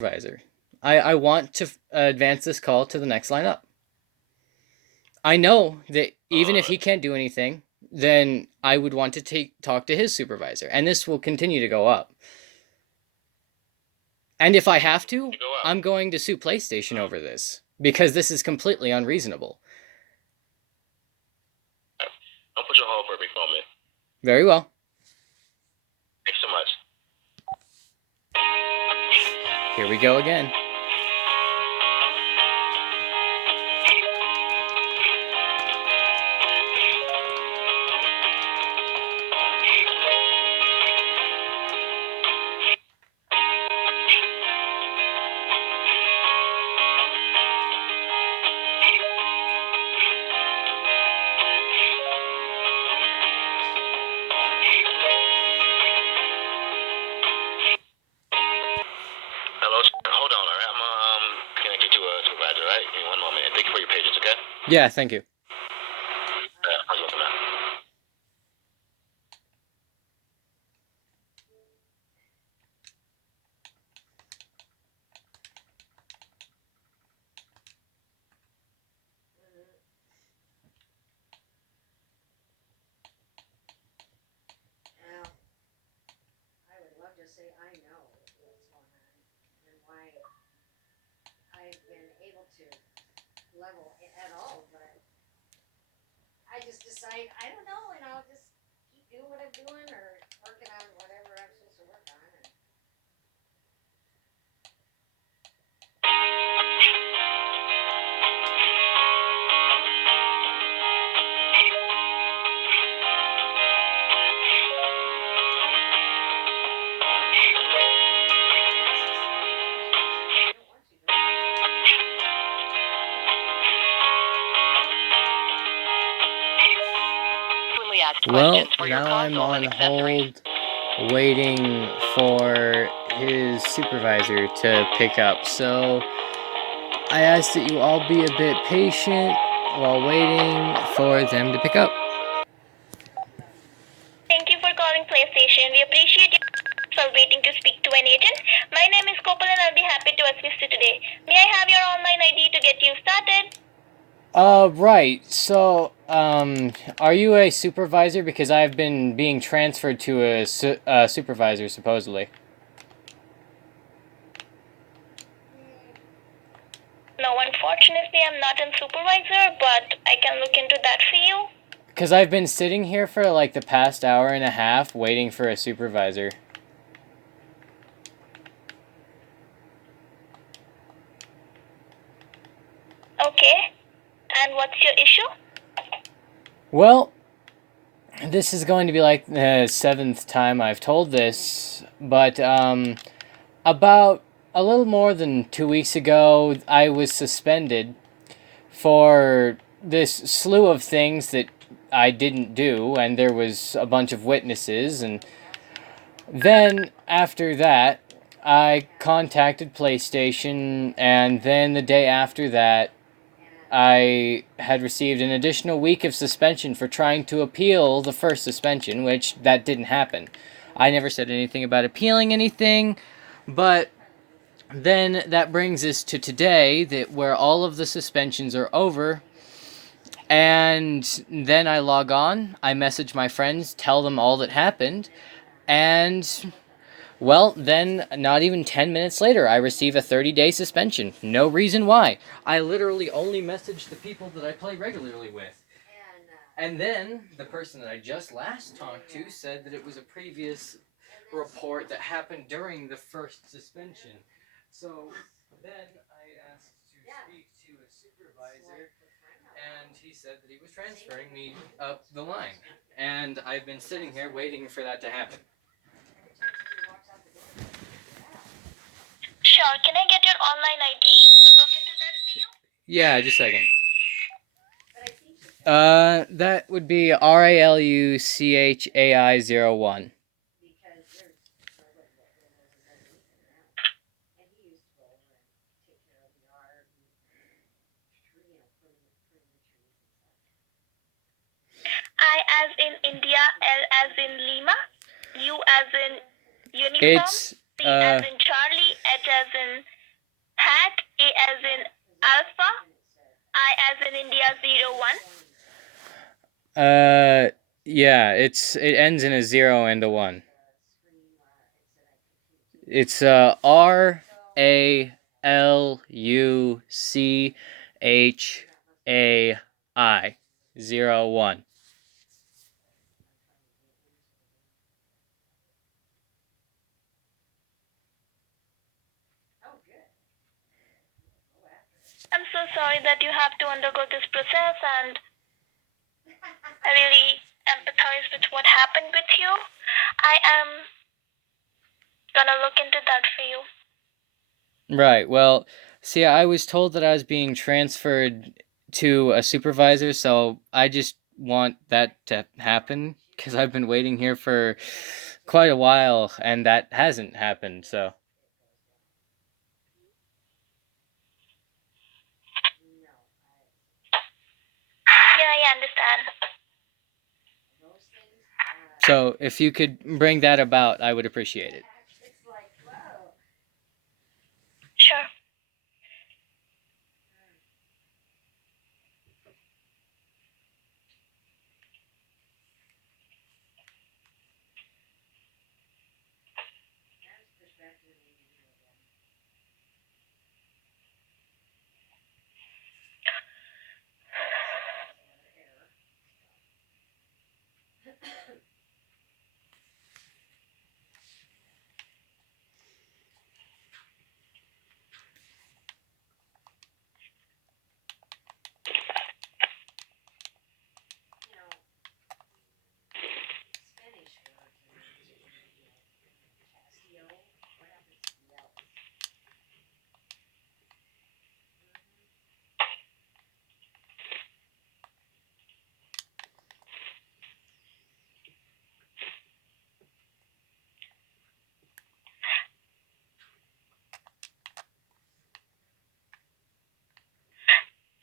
supervisor. I want to advance this call to the next line up. I know that even if he can't do anything, then I would want to talk to his supervisor, and this will continue to go up. And if I have to, I'm going to sue PlayStation over this, because this is completely unreasonable. I'll put you on hold for a brief moment. Very well. Thanks so much. Here we go again. Hello, hold on, alright? I'm connected to a supervisor, right? Give me one moment. And thank you for your patience, okay? Yeah, thank you. How's it looking now? Well, I would love to say I know what's going on and why I've been able to level at all, but I just decide I don't know, and I'll just keep doing what I'm doing or working on whatever I'm supposed to work on. And Well, now I'm on hold waiting for his supervisor to pick up. So I ask that you all be a bit patient while waiting for them to pick up. Thank you for calling PlayStation. We appreciate you for waiting to speak to an agent. My name is Kopal and I'll be happy to assist you today. May I have your online ID to get you started? Right. So, are you a supervisor? Because I've been being transferred to a supervisor, supposedly. No, unfortunately, I'm not a supervisor, but I can look into that for you. Because I've been sitting here for like the past hour and a half waiting for a supervisor. Okay. And what's your issue? Well, this is going to be like the seventh time I've told this, but about a little more than 2 weeks ago, I was suspended for this slew of things that I didn't do, and there was a bunch of witnesses, and then after that, I contacted PlayStation, and then the day after that, I had received an additional week of suspension for trying to appeal the first suspension, which that didn't happen. I never said anything about appealing anything, but then that brings us to today, that where all of the suspensions are over, and then I log on, I message my friends, tell them all that happened, and well, then not even 10 minutes later, I receive a 30-day suspension. No reason why. I literally only message the people that I play regularly with. And then the person that I just last talked to said that it was a previous report that happened during the first suspension. So then I asked to speak to a supervisor, and he said that he was transferring me up the line. And I've been sitting here waiting for that to happen. Sure. Can I get your online ID to look into that for you? Yeah, just a second. That would be RALUCHAI01. I as in India, L as in Lima, U as in uniform, It's C as in Charlie, H as in hat, A as in alpha, I as in India 01. Yeah, it ends in a 0 and a 1. It's RALUCHAI 01. I'm so sorry that you have to undergo this process, and I really empathize with what happened with you. I am gonna look into that for you. Right. Well, see, I was told that I was being transferred to a supervisor, so I just want that to happen because I've been waiting here for quite a while and that hasn't happened, so. Yeah, I understand. So if you could bring that about, I would appreciate it. Sure.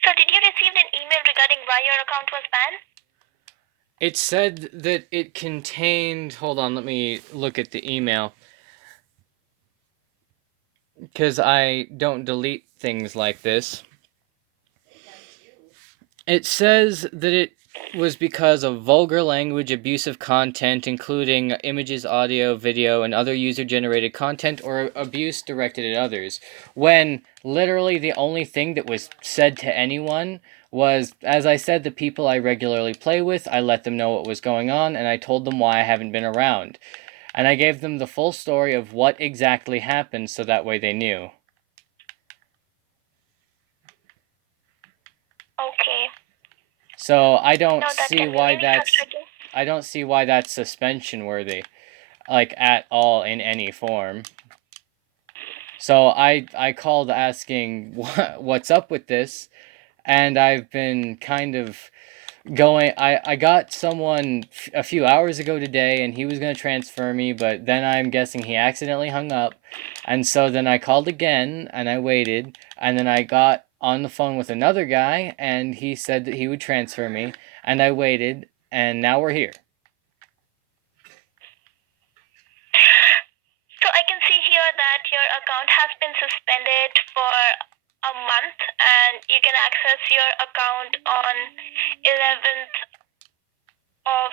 So did you receive an email regarding why your account was banned? It said that it contained. Hold on, let me look at the email. Because I don't delete things like this. It says that it was because of vulgar language, abusive content, including images, audio, video, and other user-generated content or abuse directed at others. When literally the only thing that was said to anyone was, as I said, the people I regularly play with, I let them know what was going on, and I told them why I haven't been around. And I gave them the full story of what exactly happened so that way they knew. Okay. So I don't No, that see can be why really that's frustrating. I don't see why that's suspension worthy, like at all in any form. So I called asking what's up with this, and I've been kind of going. I got someone a few hours ago today, and he was gonna transfer me, but then I'm guessing he accidentally hung up, and so then I called again, and I waited, and then I got on the phone with another guy, and he said that he would transfer me, and I waited, and now we're here. So I can see here that your account has been suspended for a month, and you can access your account on 11th of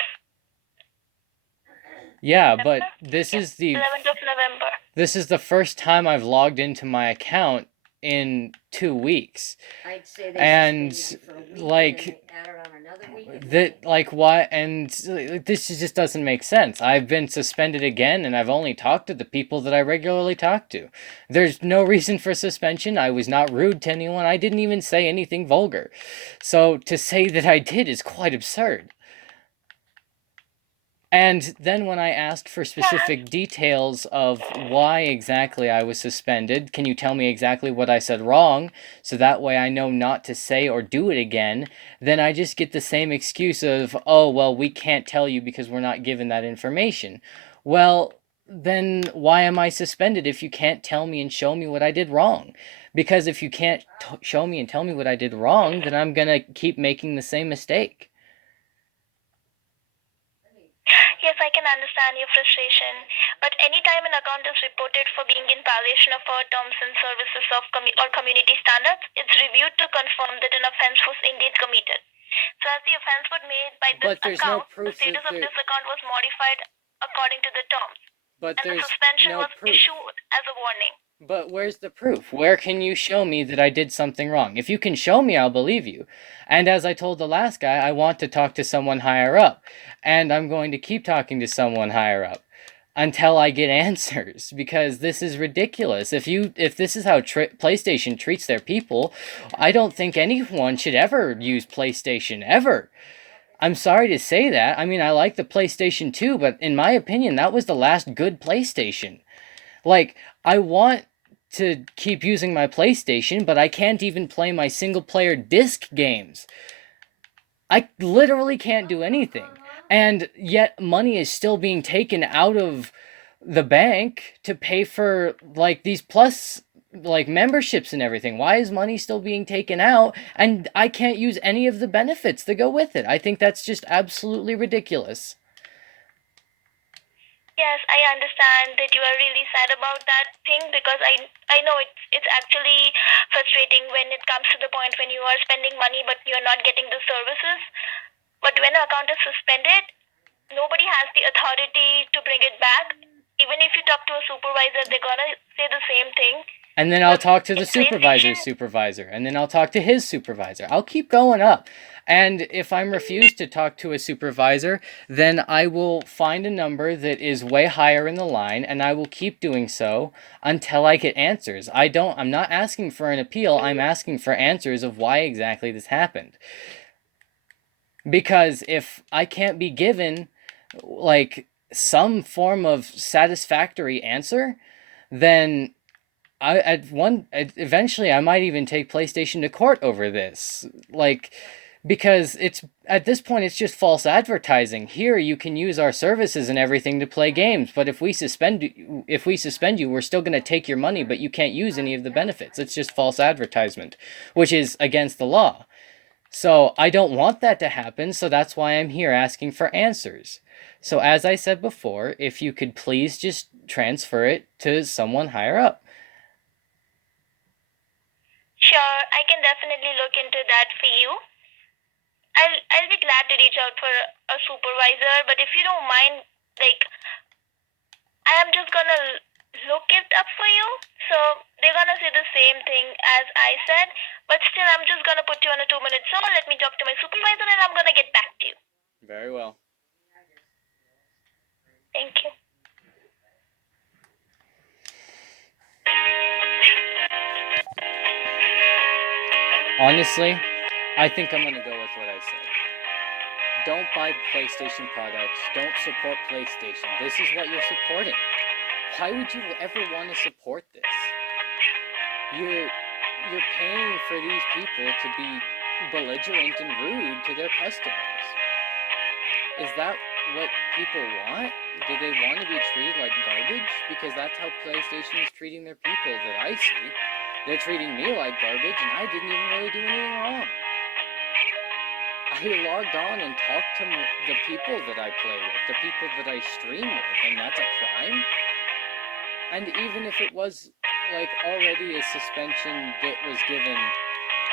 Yeah, November? but this Yeah, is the 11th of November. this is the first time I've logged into my account in 2 weeks. I'd say they And suspended you for a week like and then they added on another week. that like why and this just doesn't make sense. I've been suspended again and I've only talked to the people that I regularly talk to. There's no reason for suspension. I was not rude to anyone. I didn't even say anything vulgar. So to say that I did is quite absurd. And then when I asked for specific details of why exactly I was suspended, can you tell me exactly what I said wrong, so that way I know not to say or do it again, then I just get the same excuse of, oh, well, we can't tell you because we're not given that information. Well, then why am I suspended if you can't tell me and show me what I did wrong? Because if you can't show me and tell me what I did wrong, then I'm gonna keep making the same mistake. Yes, I can understand your frustration, but anytime an account is reported for being in violation of our terms and services of or community standards, it's reviewed to confirm that an offense was indeed committed. So as the offense was made by this But there's no account, the proof status that of this account was modified according to the terms, but and the there's suspension no was proof. issued as a warning. But where's the proof? Where can you show me that I did something wrong? If you can show me, I'll believe you. And as I told the last guy, I want to talk to someone higher up. And I'm going to keep talking to someone higher up until I get answers, because this is ridiculous. If this is how PlayStation treats their people, I don't think anyone should ever use PlayStation ever. I'm sorry to say that. I mean, I like the PlayStation 2, but in my opinion, that was the last good PlayStation. Like, I want to keep using my PlayStation, but I can't even play my single player disc games. I literally can't do anything. And yet money is still being taken out of the bank to pay for like these plus like memberships and everything. Why is money still being taken out and I can't use any of the benefits that go with it? I think that's just absolutely ridiculous. Yes, I understand that you are really sad about that thing, because I know it's actually frustrating when it comes to the point when you are spending money but you're not getting the services. But when an account is suspended, nobody has the authority to bring it back. Even if you talk to a supervisor, they're gonna say the same thing. And then I'll But talk to the in PlayStation, supervisor, and then I'll talk to his supervisor. I'll keep going up. And if I'm refused to talk to a supervisor, then I will find a number that is way higher in the line, and I will keep doing so until I get answers. I'm not asking for an appeal, I'm asking for answers of why exactly this happened. Because if I can't be given, like, some form of satisfactory answer, then eventually I might even take PlayStation to court over this. Like, because it's at this point it's just false advertising. Here you can use our services and everything to play games, but if we suspend you, we're still going to take your money, but you can't use any of the benefits. It's just false advertisement, which is against the law. So I don't want that to happen, so that's why I'm here asking for answers. So as I said before, if you could please just transfer it to someone higher up. sure, I can definitely look into that for you. I'll be glad to reach out for a supervisor, but if you don't mind, like, I am just gonna look it up for you. So they're gonna say the same thing as I said, but still, I'm just gonna put you on a 2 minute hold. Let me talk to my supervisor, and I'm gonna get back to you. Very well. Thank you. Honestly, I think I'm going to go with what I said. Don't buy PlayStation products. Don't support PlayStation. This is what you're supporting. Why would you ever want to support this? You're paying for these people to be belligerent and rude to their customers. Is that what people want? Do they want to be treated like garbage? Because that's how PlayStation is treating their people that I see. They're treating me like garbage, and I didn't even really do anything wrong. I logged on and talked to the people that I play with, the people that I stream with, and that's a crime? And even if it was, like, already a suspension that was given,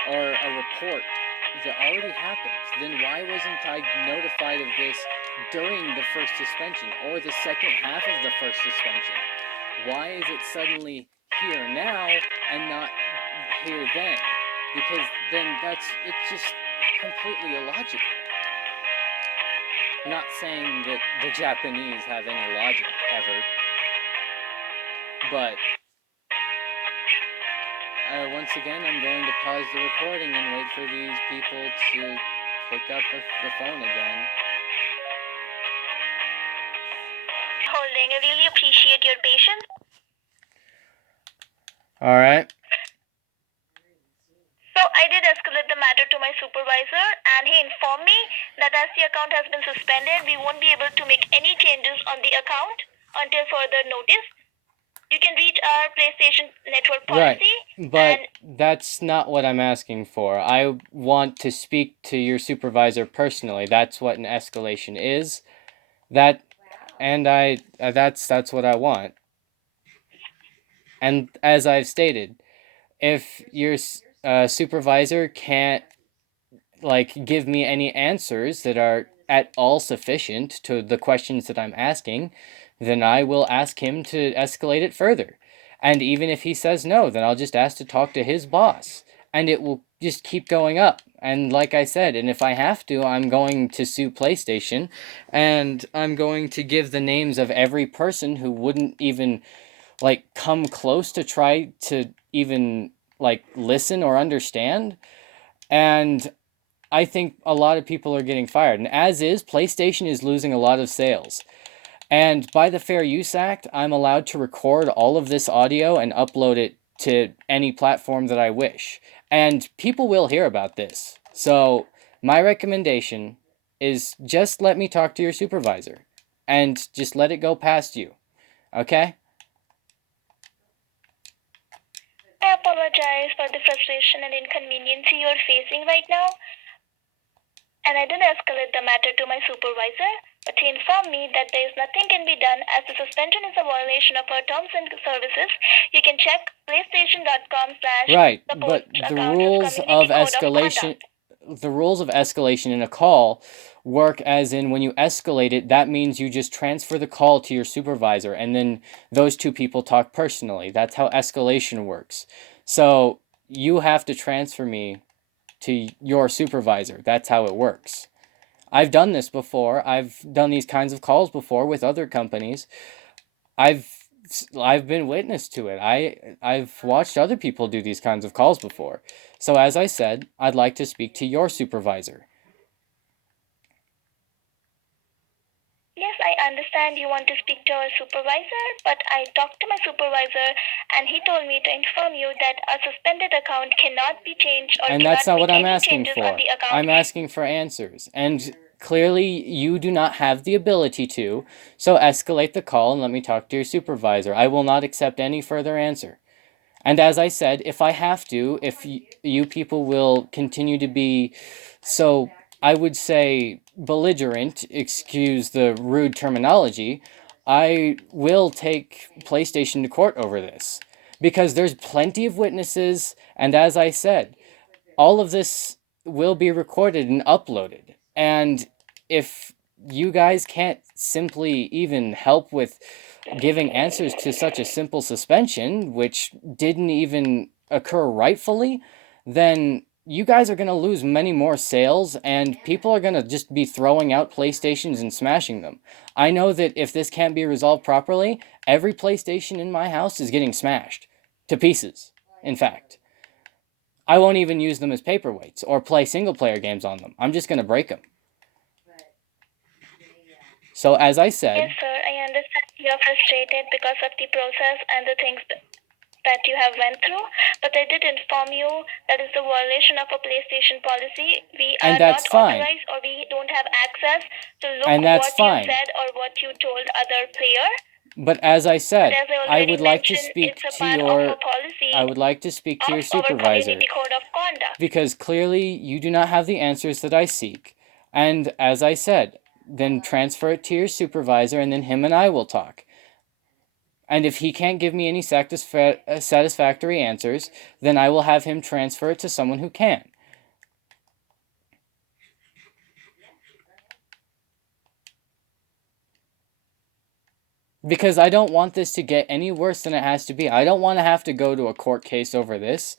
or a report that already happened, then why wasn't I notified of this during the first suspension, or the second half of the first suspension? Why is it suddenly here now and not here then? Because then it's just completely illogical. Not saying that the Japanese have any logic ever, but once again, I'm going to pause the recording and wait for these people to pick up the phone again. Holding. I really appreciate your patience. All right. So I did escalate the matter to my supervisor, and he informed me that as the account has been suspended, we won't be able to make any changes on the account until further notice. You can reach our PlayStation Network policy. Right, but that's not what I'm asking for. I want to speak to your supervisor personally. That's what an escalation is. That and that's what I want. And as I've stated, if your supervisor can't like give me any answers that are at all sufficient to the questions that I'm asking, then I will ask him to escalate it further. And even if he says no, then I'll just ask to talk to his boss. And it will just keep going up. And like I said, and if I have to, I'm going to sue PlayStation, and I'm going to give the names of every person who wouldn't even like come close to try to even like listen or understand. And I think a lot of people are getting fired. And as is, PlayStation is losing a lot of sales. And by the Fair Use Act, I'm allowed to record all of this audio and upload it to any platform that I wish. And people will hear about this. So, my recommendation is just let me talk to your supervisor and just let it go past you. Okay? I apologize for the frustration and inconvenience you're facing right now, and I did escalate the matter to my supervisor, but he informed me that there is nothing can be done as the suspension is a violation of our terms and services. You can check playstation.com slash Right, support but the account rules community of code of escalation conduct. the rules of escalation in a call work as in when you escalate it, that means you just transfer the call to your supervisor and then those two people talk personally. That's how escalation works. So you have to transfer me to your supervisor. That's how it works. I've done this before. I've done these kinds of calls before with other companies. I've I've been witness to it. I've watched other people do these kinds of calls before. So as I said, I'd like to speak to your supervisor. Yes, I understand you want to speak to our supervisor, but I talked to my supervisor and he told me to inform you that a suspended account cannot be changed or And cannot that's not make what I'm any asking changes on for. the account. I'm asking for answers. And clearly you do not have the ability to. So escalate the call and let me talk to your supervisor. I will not accept any further answer. And as I said, if I have to, if you people will continue to be so, I would say, belligerent, excuse the rude terminology, I will take PlayStation to court over this. Because there's plenty of witnesses, and as I said, all of this will be recorded and uploaded. And if you guys can't simply even help with giving answers to such a simple suspension, which didn't even occur rightfully, then you guys are going to lose many more sales and people are going to just be throwing out PlayStations and smashing them. I know that if this can't be resolved properly, every PlayStation in my house is getting smashed to pieces, in fact. I won't even use them as paperweights or play single player games on them. I'm just going to break them. So as I said, Yes, sir, I understand you're frustrated because of the process and the things that you have went through, but I did inform you that is the violation of a PlayStation policy. We are and that's not fine. authorized or we don't have access to look And that's what fine. you said or what you told other player. But as I said, But as I I already would like to mentioned, speak it's a to part your of a policy I would like to speak to your of our supervisor community code of conduct. because clearly you do not have the answers that I seek. And as I said, then transfer it to your supervisor and then him and I will talk. And if he can't give me any satisfactory answers, then I will have him transfer it to someone who can. Because I don't want this to get any worse than it has to be. I don't want to have to go to a court case over this.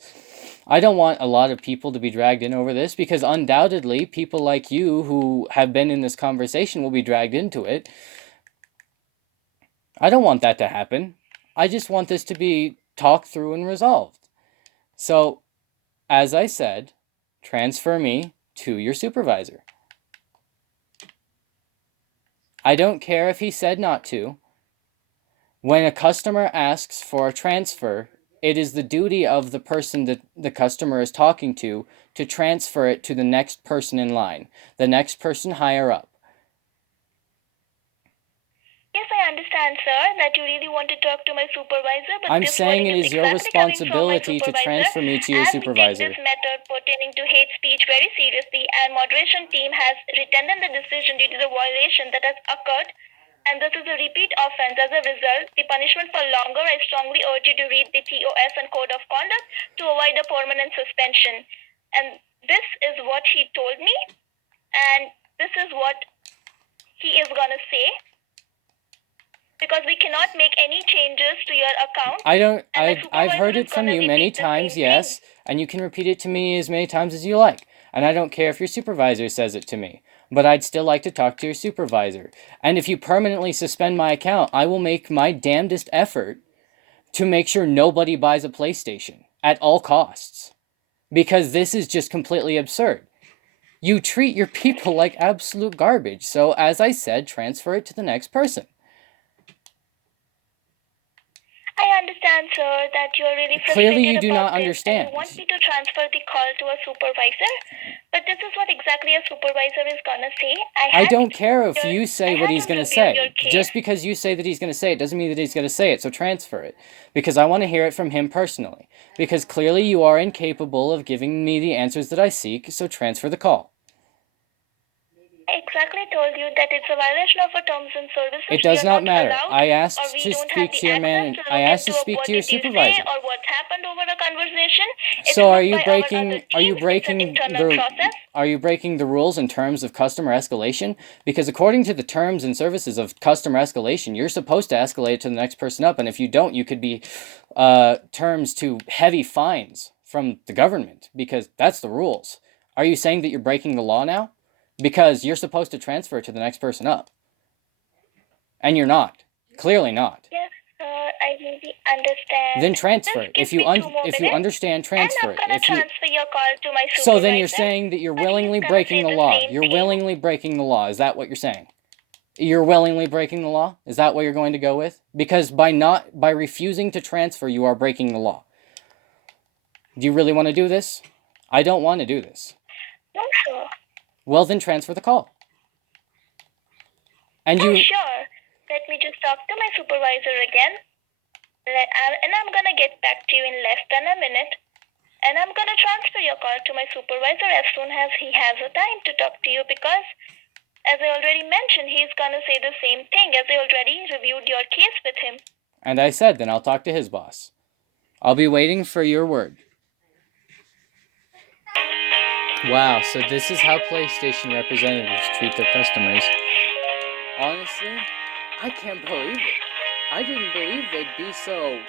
I don't want a lot of people to be dragged in over this because undoubtedly people like you who have been in this conversation will be dragged into it. I don't want that to happen. I just want this to be talked through and resolved. So, as I said, transfer me to your supervisor. I don't care if he said not to. When a customer asks for a transfer, it is the duty of the person that the customer is talking to transfer it to the next person in line, the next person higher up. Yes, I understand, sir, that you really want to talk to my supervisor, but I'm this saying warning it is your exactly coming from my responsibility to supervisor, transfer me to your as we take supervisor. this matter pertaining to hate speech very seriously, and moderation team has written the decision due to the violation that has occurred. and this is a repeat offense. As a result, the punishment for longer, I strongly urge you to read the TOS and Code of Conduct to avoid a permanent suspension. And this is what he told me, and this is what he is gonna say, because we cannot make any changes to your account. I've heard it from you many times, yes, and you can repeat it to me as many times as you like. And I don't care if your supervisor says it to me, but I'd still like to talk to your supervisor. And if you permanently suspend my account, I will make my damnedest effort to make sure nobody buys a PlayStation at all costs. Because this is just completely absurd. You treat your people like absolute garbage. So, as I said, transfer it to the next person. I understand, sir, that you're really frustrated. Clearly, you do not about this, understand. And you want me to transfer the call to a supervisor, but this is what exactly a supervisor is gonna say. I don't care if you say what he's gonna say. Just because you say that he's gonna say it doesn't mean that he's gonna say it. So transfer it, because I want to hear it from him personally. Because clearly, you are incapable of giving me the answers that I seek. So transfer the call. I exactly told you that it's a violation of our terms and services. It does not matter. I asked to to speak to your man. I asked to speak to your supervisor. Or what happened over the conversation. So are you breaking the rules and terms of customer escalation? Because according to the terms and services of customer escalation, you're supposed to escalate it to the next person up, and if you don't, you could be terms to heavy fines from the government, because that's the rules. Are you saying that you're breaking the law now? Because you're supposed to transfer it to the next person up. And you're not. Clearly not. Yes, sir, I maybe understand. Then transfer it. If you understand, transfer it. And I'm gonna transfer your call to my supervisor. So then you're saying that you're willingly breaking the law. You're willingly breaking the law. Is that what you're saying? You're willingly breaking the law? Is that what you're going to go with? Because by refusing to transfer, you are breaking the law. Do you really want to do this? I don't want to do this. No, sir. Well, then transfer the call. And sure. Let me just talk to my supervisor again. And I'm gonna get back to you in less than a minute. And I'm gonna transfer your call to my supervisor as soon as he has a time to talk to you, because, as I already mentioned, he's gonna say the same thing, as I already reviewed your case with him. And I said, then I'll talk to his boss. I'll be waiting for your word. Wow, so this is how PlayStation representatives treat their customers. Honestly, I can't believe it. I didn't believe they'd be so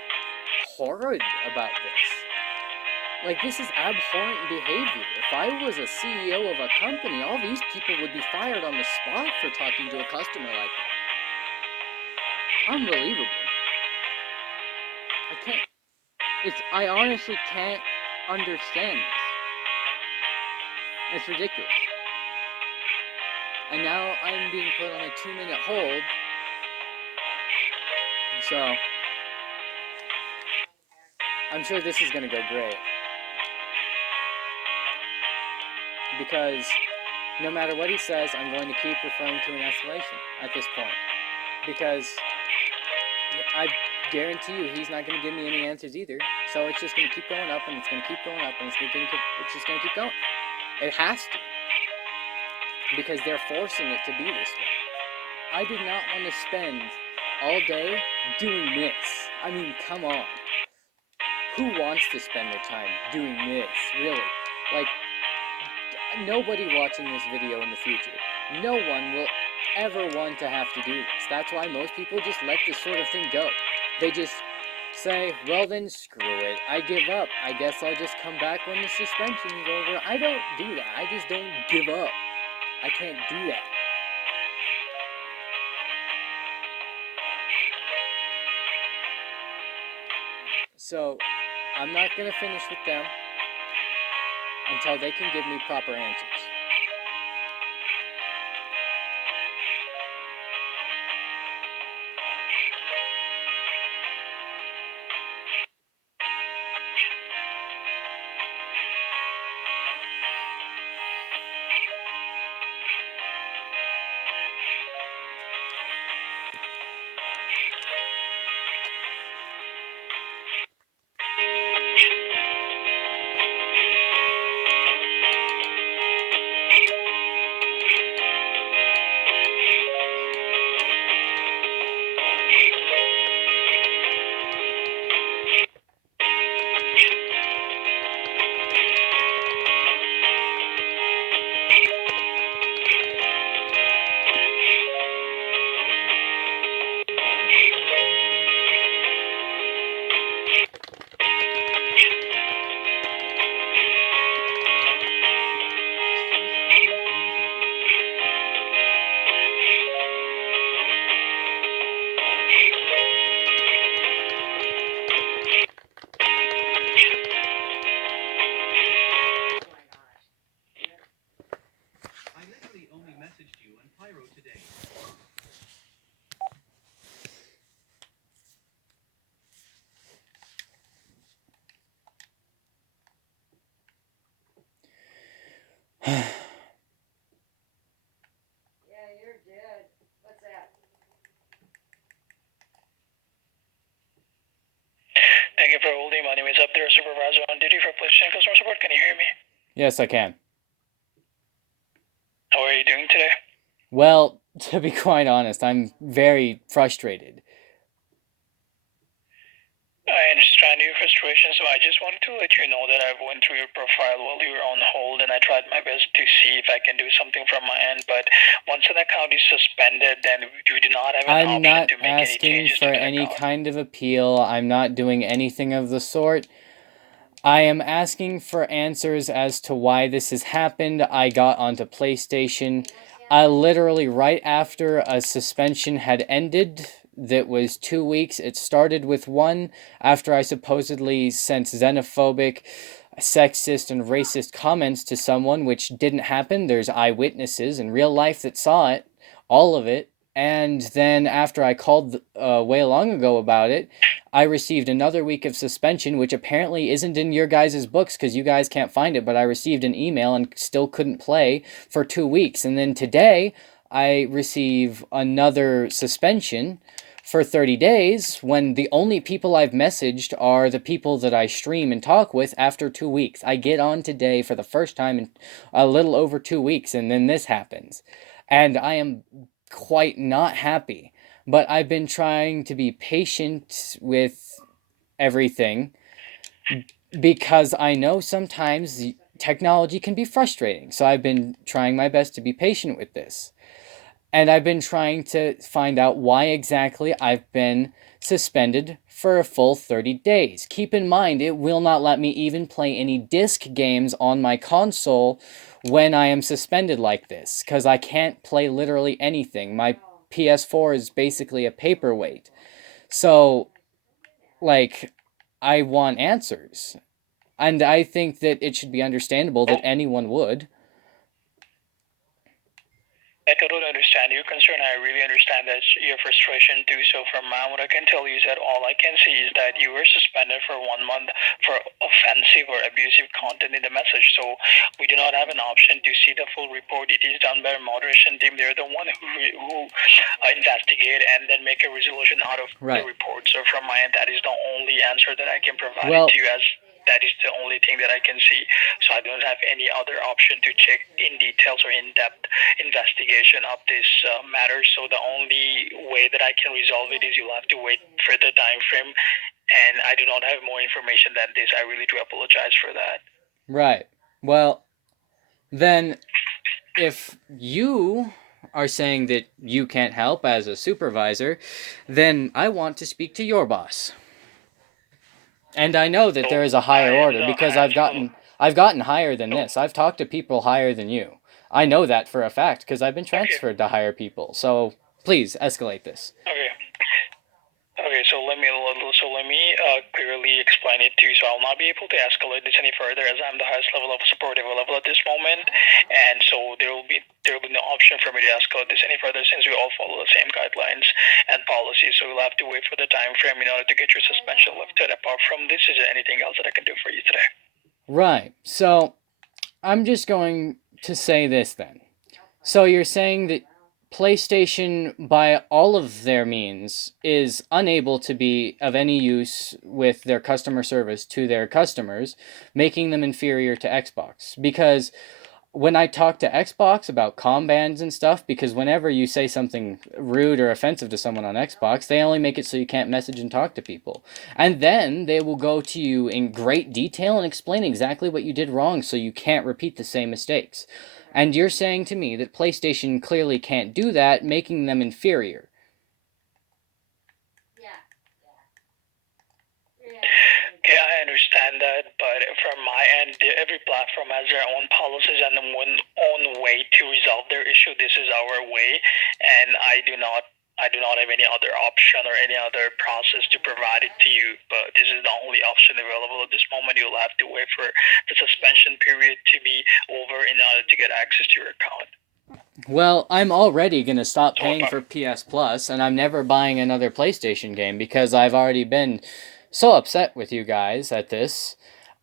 horrid about this. Like, this is abhorrent behavior. If I was a CEO of a company, all these people would be fired on the spot for talking to a customer like that. Unbelievable. I honestly can't understand this. It's ridiculous. And now I'm being put on a 2-minute hold. So, I'm sure this is going to go great. Because no matter what he says, I'm going to keep referring to an escalation at this point. Because I guarantee you he's not going to give me any answers either. So it's just going to keep going up, and it's going to keep going up, and it's just going to keep going. It has to. Because they're forcing it to be this way. I did not want to spend all day doing this. I mean, come on. Who wants to spend their time doing this, really? Like, nobody watching this video in the future, no one will ever want to have to do this. That's why most people just let this sort of thing go. They just say, well then, screw it. I give up. I guess I'll just come back when the suspension is over. I don't do that. I just don't give up. I can't do that. So, I'm not going to finish with them until they can give me proper answers. supervisor on duty for PlayStation customer support. Can you hear me? Yes, I can. How are you doing today? Well, to be quite honest, I'm very frustrated. I understand your frustration, so I just wanted to let you know that I went through your profile while you were on hold, and I tried my best to see if I can do something from my end. But once an account is suspended, then we do not have an I'm option not to make any asking changes for to the any account. kind of appeal. I'm not doing anything of the sort. I am asking for answers as to why this has happened. I got onto PlayStation. I literally, right after a suspension had ended, that was 2 weeks. It started with one after I supposedly sent xenophobic, sexist, and racist comments to someone, which didn't happen. There's eyewitnesses in real life that saw it, all of it. And then after I called way long ago about it, I received another week of suspension, which apparently isn't in your guys' books because you guys can't find it, but I received an email and still couldn't play for 2 weeks. And then today, I receive another suspension for 30 days when the only people I've messaged are the people that I stream and talk with after 2 weeks. I get on today for the first time in a little over 2 weeks, and then this happens. And I am quite not happy. But I've been trying to be patient with everything because I know sometimes technology can be frustrating. So I've been trying my best to be patient with this. And I've been trying to find out why exactly I've been suspended for a full 30 days. Keep in mind, it will not let me even play any disc games on my console when I am suspended like this, because I can't play literally anything. My PS4 is basically a paperweight. So, like, I want answers. And I think that it should be understandable that anyone would. I totally understand your concern. I really understand that your frustration too. So from what I can tell you is that all I can see is that you were suspended for 1 month for offensive or abusive content in the message. So we do not have an option to see the full report. It is done by a moderation team. They're the one who investigate and then make a resolution out of the report. So from my end, that is the only answer that I can provide to you, as that is the only thing that I can see. So I don't have any other option to check in details or in-depth investigation of this matter. So the only way that I can resolve it is you'll have to wait for the time frame, and I do not have more information than this. I really do apologize for that. Right. Well, then if you are saying that you can't help as a supervisor, then I want to speak to your boss. And I know that there is a higher order because I've gotten higher than this. I've talked to people higher than you. I know that for a fact because I've been transferred to higher people. So please escalate this. Okay, so let me clearly explain it to you. So I'll not be able to escalate this any further, as I'm the highest level of support available at this moment, and so there will be no option for me to escalate this any further since we all follow the same guidelines and policies. So we'll have to wait for the time frame in order to get your suspension lifted. Apart from this, is there anything else that I can do for you today? Right. So I'm just going to say this then. So you're saying that PlayStation, by all of their means, is unable to be of any use with their customer service to their customers, making them inferior to Xbox. Because when I talk to Xbox about comm bans and stuff, because whenever you say something rude or offensive to someone on Xbox, they only make it so you can't message and talk to people. And then they will go to you in great detail and explain exactly what you did wrong so you can't repeat the same mistakes. And you're saying to me that PlayStation clearly can't do that, making them inferior. Okay, I understand that, but from my end, every platform has their own policies and their own way to resolve their issue. This is our way, and I do not have any other option or any other process to provide it to you. But this is the only option available at this moment. You'll have to wait for the suspension period to be over in order to get access to your account. Well, I'm already going to stop paying for PS Plus, and I'm never buying another PlayStation game because I've already been so upset with you guys at this.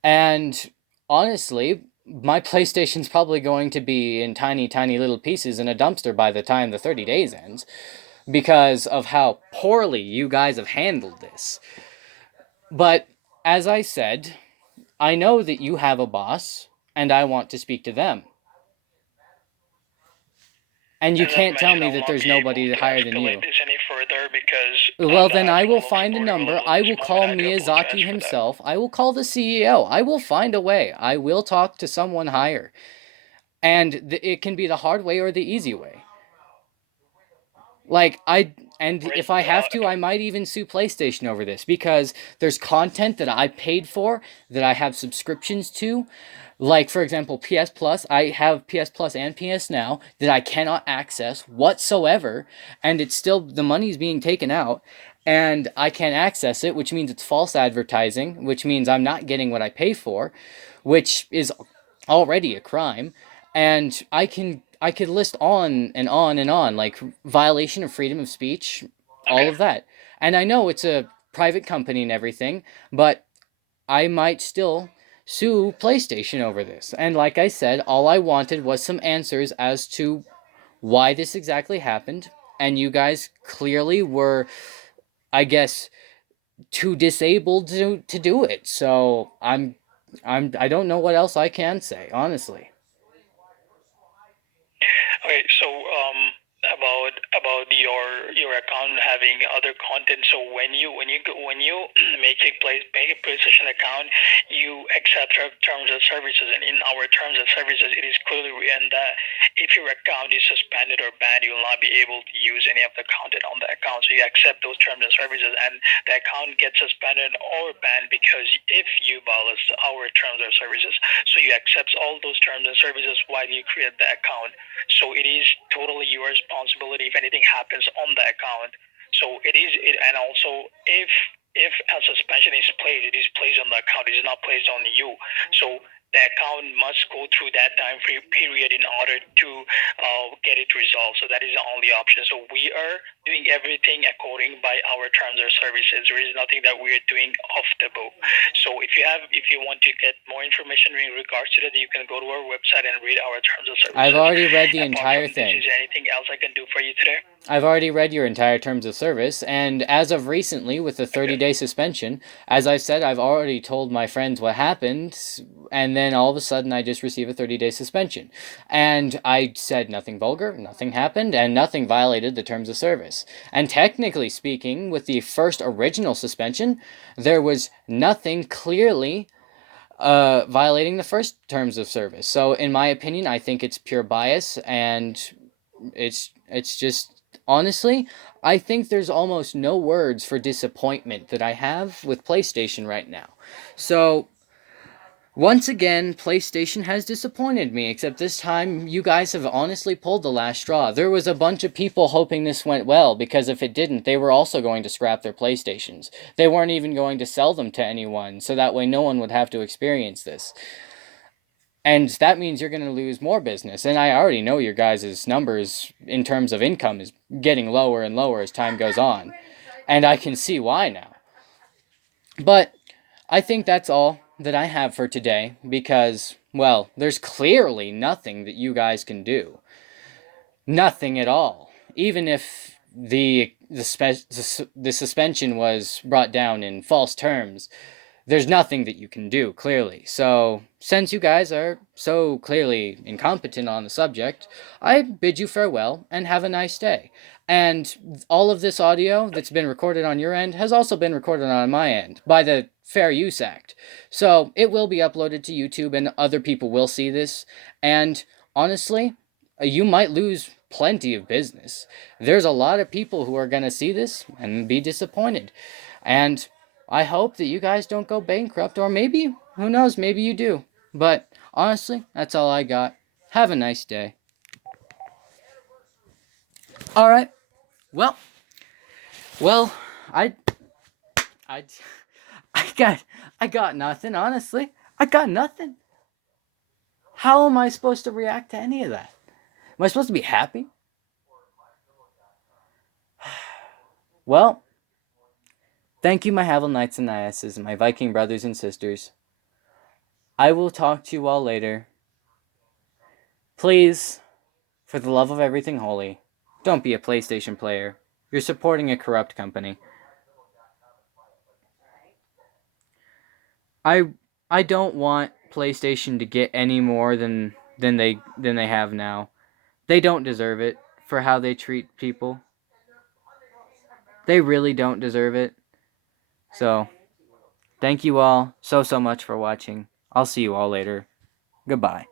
And honestly, my PlayStation's probably going to be in tiny, tiny little pieces in a dumpster by the time the 30 days ends because of how poorly you guys have handled this. But as I said, I know that you have a boss, and I want to speak to them. And you As I've can't tell mentioned, me I will that not there's be able nobody to higher than you. escalate this any further because Well, then I I have will no find a support number. available I at this will moment. call I do Miyazaki apologize for that. himself. I will call the CEO. I will find a way. I will talk to someone higher. And it can be the hard way or the easy way. Like, and Right, if I have to, I might even sue PlayStation over this, because there's content that I paid for, that I have subscriptions to. Like, for example, PS Plus. I have PS Plus and PS Now that I cannot access whatsoever, and it's still, the money's being taken out, and I can't access it, which means it's false advertising, which means I'm not getting what I pay for, which is already a crime. And I could list on and on and on, like violation of freedom of speech, all Okay. of that. And I know it's a private company and everything, but I might still sue PlayStation over this. And like I said, all I wanted was some answers as to why this exactly happened. And you guys clearly were, I guess, too disabled to do it. So I don't know what else I can say, honestly. Okay, so about your account having other content. So when you make a PlayStation account, you accept terms and services, and in our terms and services, it is clearly written that if your account is suspended or banned, you will not be able to use any of the content on the account. So you accept those terms and services, and the account gets suspended or banned because if you violate our terms and services. So you accept all those terms and services while you create the account. So it is totally your responsibility if anything happens on the account. So and also if a suspension is placed, it is placed on the account. It is not placed on you. So the account must go through that time free period in order to get it resolved. So that is the only option. So we are doing everything according by our terms or services. There is nothing that we are doing off the book. So if you want to get more information in regards to that, you can go to our website and read our terms and services. I've already read the Apart entire from thing. This, is there anything else I can do for you today? I've already read your entire terms of service, and as of recently, with the 30-day suspension, as I said, I've already told my friends what happened, and then all of a sudden I just receive a 30-day suspension. And I said nothing vulgar, nothing happened, and nothing violated the terms of service. And technically speaking, with the first original suspension, there was nothing clearly violating the first terms of service. So in my opinion, I think it's pure bias, and it's just, honestly, I think there's almost no words for disappointment that I have with PlayStation right now. So once again, PlayStation has disappointed me, except this time you guys have honestly pulled the last straw. There was a bunch of people hoping this went well, because if it didn't, they were also going to scrap their PlayStations. They weren't even going to sell them to anyone, so that way no one would have to experience this. And that means you're going to lose more business. And I already know your guys' numbers in terms of income is getting lower and lower as time goes on. And I can see why now. But I think that's all that I have for today, because, well, there's clearly nothing that you guys can do. Nothing at all. Even if the suspension was brought down in false terms, there's nothing that you can do, clearly. So, since you guys are so clearly incompetent on the subject, I bid you farewell and have a nice day. And all of this audio that's been recorded on your end has also been recorded on my end by the Fair Use Act. So, it will be uploaded to YouTube and other people will see this. And honestly, you might lose plenty of business. There's a lot of people who are going to see this and be disappointed. And I hope that you guys don't go bankrupt, or maybe, who knows, maybe you do. But honestly, that's all I got. Have a nice day. All right. Well, I, I, I got nothing. Honestly, I got nothing. How am I supposed to react to any of that? Am I supposed to be happy? Well, thank you, my Havel Knights and Niasses, and my Viking brothers and sisters. I will talk to you all later. Please, for the love of everything holy, don't be a PlayStation player. You're supporting a corrupt company. I don't want PlayStation to get any more than they have now. They don't deserve it for how they treat people. They really don't deserve it. So, thank you all so much for watching. I'll see you all later. Goodbye.